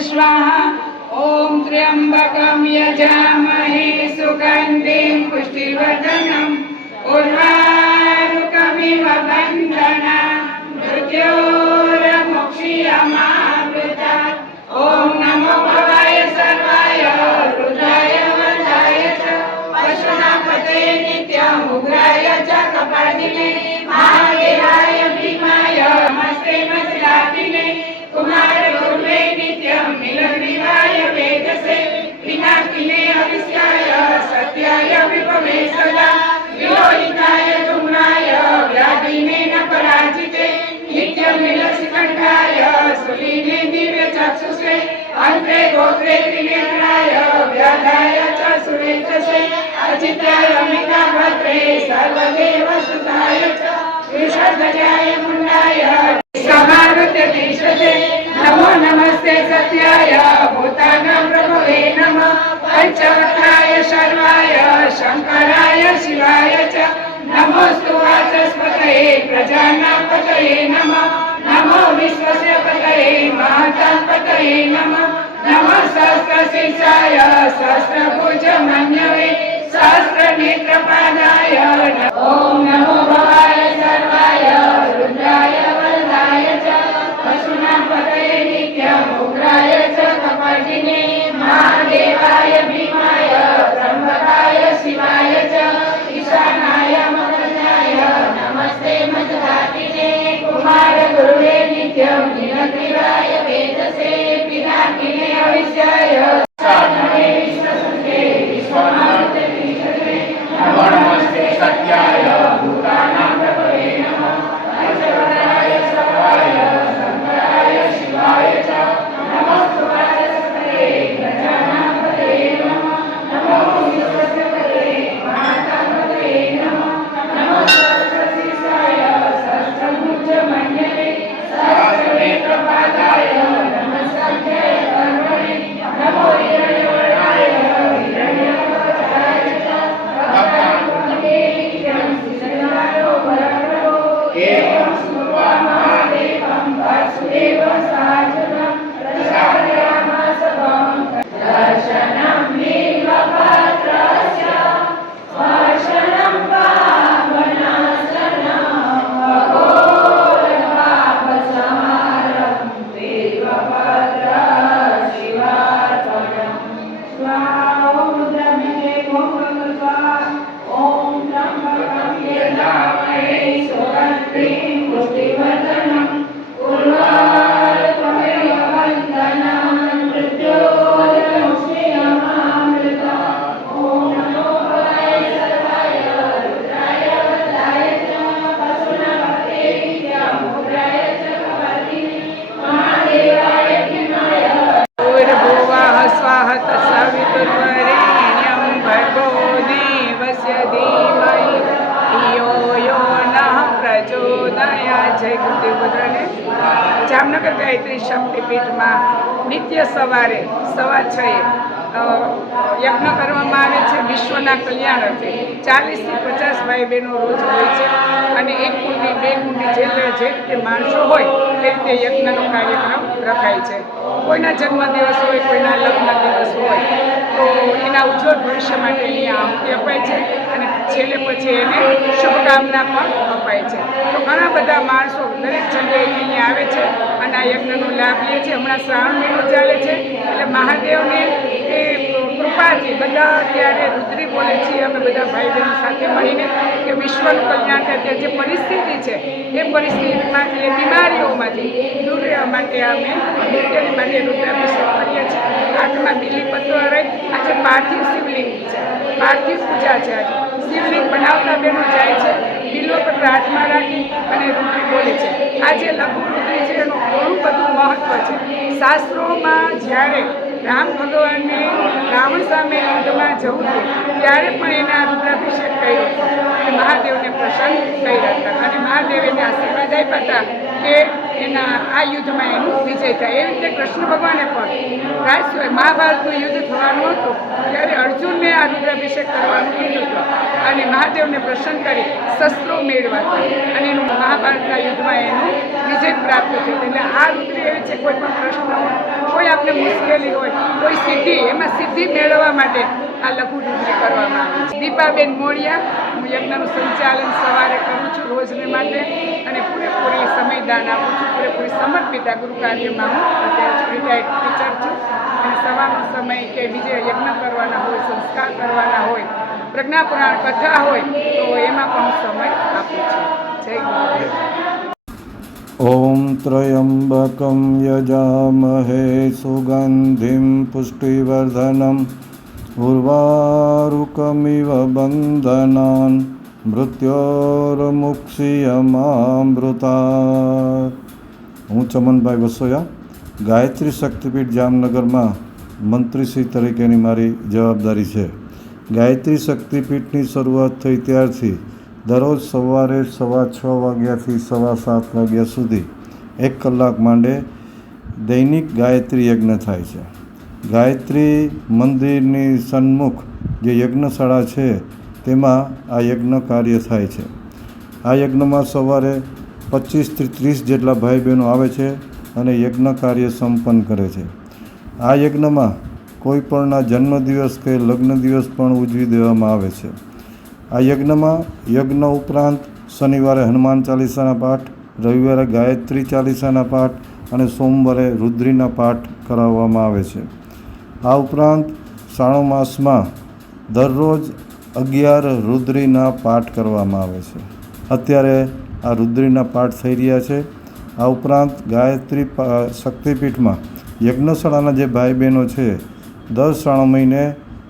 स्वाहा। ओम त्र्यंबकं यजामहे सुगंधिं पुष्टिवर्धनम् उर्वारुकमिव बन्धनान् मृत्योर्मुक्षीयमामृतात्। ओम नमो भवाय सर्वाय रुद्राय वधाय च पशुनापतये नित्यम् उग्राय च कपालिने महादेवाय भीमाय नमस्ते मत्स्यादिने कुमार गुरुवे नित्यं नीलग्रीवाय वेदसे पिनाकिने हविष्याय सत्याय विभवे सदा विलोहिताय धूम्राय व्याधिने न पराजिते नित्यं नीलशिखण्डाय सुलीने दिव्य चक्षुषे अन्ते गोत्रे त्रिनेत्राय व्याधाय च सुरेतसे अजिताय मिताभद्रे सर्वदेव सुताय च वृषध्वजाय मुण्डाय समारुत्य तिष्ठते नमो नमस्ते सत्याय भूतानां प्रभवे नमः पंचवक्त्राय शर्वाय शंकराय शिवाय च नमोस्तु वाचस्पतये प्रजानां पतये नमः नमो विश्वस्य पतये महातापतये नमः नमः सहस्रशीर्षाय सहस्रभुजमन्यवे सहस्रनेत्रपादाय ओम नमो भवाय सर्वाय रुद्राय वरदाय च पशुनापतये नित्यम् उग्राय च कपालिने महादेवाय भीमाय त्र्यंबकाय शिवाय च ईशानाय मकरन्दाय नमस्ते मज्जधातिने कुमार गुरुवे नित्यं नीलग्रीवाय वेदसे पिनाकिने हविष्याय साधने विश्वसुते विश्वमारुते तिष्ठते नमो नमस्ते सत्याय भूतानां प्रभवे नमः पंचवक्त्राय शर्वाय शंकराय शिवाय च नमोस्तु वाचस्पतये प्रजानां पतये नमः नमो विश्वस्य पतये महातापतये नमः नमो सहस्रशीर्षाय सहस्रभुजमन्यवे सहस्रनेत्रपादाय नमः संख्याय कर्मणे नमो हिरण्यवर्णाय हिरण्यवक्त्राय च भक्तानुकम्पे नित्यं श्रीशैलारो वरवरो एवं स्तुत्वा महादेवं वासुदेवं सार्जुनं प्रसादयामास तं दर्शनं नीलपात्रस्य स्पर्शनं पावनासनं अघोरपापसंहारं देवभद्र शिवार्पणम् स्वाहा। ॐ रुद्रमिते गोमृत्वा ॐ त्र्यम्बकं यजामहे सुगन्धिं पुष्टिवर्धनम् उर्वारुकमिव बन्धनान् मृत्योर्मुक्षीयमामृतात्। ॐ नमो भवाय सर्वाय रुद्राय वधाय च पशुनापतये नित्यम् उग्राय च कपालिने महादेवाय भीमाय भूर्भुवः स्वः तत्सवितुर्वरेण्यं भर्गो देवस्य धीमहि धियो यो नः प्रचोदयात्। जय ગુરુદેવ બધાને। જામનગર ગાયત્રી શક્તિપીઠમાં નિત્ય સવારે 6:15 યજ્ઞ કરવામાં આવે છે વિશ્વના કલ્યાણ અર્થે। 40 થી 50 ભાઈ બહેનો રોજ હોય છે અને એક કુંડી બે કુંડી જે રીતે માણસો હોય તે રીતે યજ્ઞનો કાર્યક્રમ રખાય છે। કોઈના જન્મદિવસ હોય કોઈના લગ્ન દિવસ હોય તો એના ઉજ્જવળ ભવિષ્ય માટેની આહુતિ અપાય છે અને છેલ્લે પછી એને શુભકામના પણ અપાય છે। તો ઘણા બધા માણસો દરેક જગ્યાએથી અહીંયા આવે છે અને આ યજ્ઞનો લાભ લે છે। હમણાં શ્રાવણ મહિનો ચાલે છે એટલે મહાદેવને એ કૃપાથી બધા ત્યારે રુદ્રી બોલે છીએ અમે બધા ભાઈ બહેનો સાથે મળીને કે વિશ્વનું કલ્યાણ થાય। જે પરિસ્થિતિ છે એ પરિસ્થિતિમાંથી એ બીમારીઓમાંથી દૂર રહેવા માટે અમે નિત્યની માટે રુદ્રાભિષેક કરીએ છીએ। હાથમાં બીલીપત્ર રહી આજે પાર્થિવ શિવલિંગ છે, પાર્થિવ પૂજા છે। આજે શિવલિંગ બનાવતા બહેનો જાય છે, બીલીપત્ર હાથમાં રાખી અને રુદ્રી બોલે છે। આજે લઘુ રુદ્રી છે એનું ઘણું બધું મહત્વ છે। શાસ્ત્રોમાં જ્યારે રામ ભગવાનને રાવણ સામે યુદ્ધમાં જવું હતું ત્યારે પણ એના રુદ્રાભિષેક કર્યો હતો અને મહાદેવને પ્રસન્ન કર્યા હતા અને મહાદેવે એને આશીર્વાદ આપ્યા હતા કે એના આ યુદ્ધમાં એનું વિજય થાય। એ રીતે કૃષ્ણ ભગવાને પણ મહાભારતનું યુદ્ધ થવાનું હતું ત્યારે અર્જુનને આ રુદ્રાભિષેક કરવાનું કીધું હતું અને મહાદેવને પ્રસન્ન કરી શસ્ત્રો મેળવ્યા હતા અને એનું મહાભારતના યુદ્ધમાં એનું વિજય પ્રાપ્ત થયું। એટલે આ રુદ્ર એવી છે કોઈ પણ પ્રશ્ન કોઈ આપણે મુશ્કેલી હોય, કોઈ સિદ્ધિ, એમાં સિદ્ધિ મેળવવા માટે આ લઘુ રુદ્રી કરવામાં આવે છે. દીપાબેન મોડિયા, હું યજ્ઞનું સંચાલન સવારે કરું છું રોજને માટે, અને પૂરેપૂરી સમયદાન આપું છું. પૂરેપૂરી સમર્પિતા ગુરુ કાર્યમાં હું અત્યારે રિટાયર્ડ ટીચર છું. અને સવારનો સમય કે બીજે યજ્ઞ કરવાના હોય, સંસ્કાર કરવાના હોય, પ્રજ્ઞાપુરાણ કથા હોય, તો એમાં પણ હું સમય આપું છું. જય ગુરુદેવ. ॐ त्र्यम्बकं यजामहे सुगन्धिं पुष्टिवर्धनम् उर्वारुकमिव बन्धनान् मृत्योर्मुक्षीयमामृतात्. હું ચમનભાઈ વસોયા, ગાયત્રી શક્તિપીઠ જામનગરમાં મંત્રીશ્રી તરીકેની મારી જવાબદારી છે. ગાયત્રી શક્તિપીઠની શરૂઆત થઈ ત્યારથી દરરોજ સવારે 6:15 વાગ્યાથી 7:15 વાગ્યા સુધી 1 કલાક માંડે દૈનિક ગાયત્રી યજ્ઞ થાય છે. ગાયત્રી મંદિરની સન્મુખ જે યજ્ઞશાળા છે તેમાં આ યજ્ઞ કાર્ય થાય છે. આ યજ્ઞમાં સવારે 25 થી 30 જેટલા ભાઈ બહેનો આવે છે અને યજ્ઞ કાર્ય સંપન્ન કરે છે. આ યજ્ઞમાં કોઈપણના જન્મદિવસ કે લગ્ન દિવસ પણ ઉજવી દેવામાં આવે છે. આ યજ્ઞમાં યજ્ઞ ઉપરાંત શનિવારે હનુમાન ચાલીસાના પાઠ, રવિવારે ગાયત્રી ચાલીસાના પાઠ અને સોમવારે રુદ્રીના પાઠ કરાવવામાં આવે છે. આ ઉપરાંત શ્રાવણ માસમાં દરરોજ 11 રુદ્રીના પાઠ કરવામાં આવે છે. અત્યારે આ રુદ્રીના પાઠ થઈ રહ્યા છે. આ ઉપરાંત ગાયત્રી શક્તિપીઠમાં યજ્ઞશાળાના જે ભાઈ બહેનો છે દર શ્રાવણ મહિને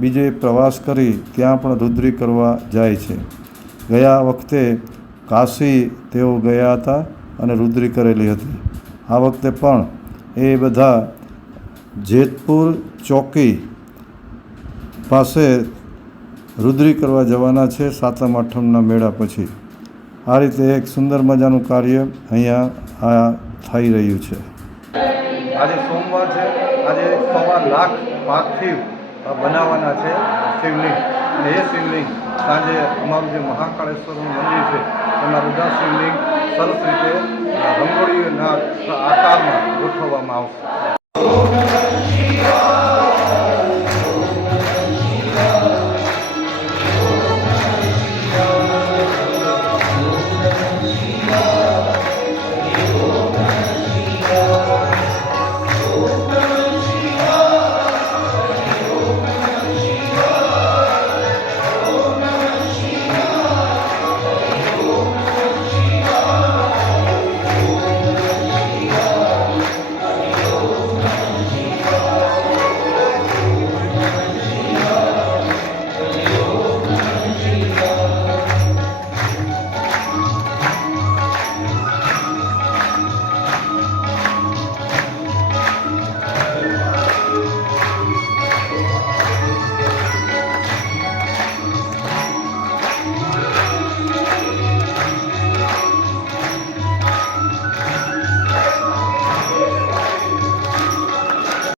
બીજે પ્રવાસ કરી ત્યાં પણ રુદ્રી કરવા જાય છે. ગયા વખતે કાશી તેઓ ગયા હતા અને રુદ્રી કરેલી હતી. આ વખતે પણ એ બધા જેતપુર ચોકી પાસે રુદ્રી કરવા જવાના છે સાતમ આઠમના મેળા પછી. આ રીતે એક સુંદર મજાનું કાર્ય અહીંયા આ થઈ રહ્યું છે. આજે સોમવાર છે. આજે 1.25 લાખ પાર્થિવ બનાવવાના છે શિવલિંગ, અને એ શિવલિંગ સાંજે અમારું જે મહાકાળેશ્વરનું મંદિર છે એમાં બધા શિવલિંગ સરસ રીતે રંગોળીના આકારમાં ગોઠવવામાં આવશે.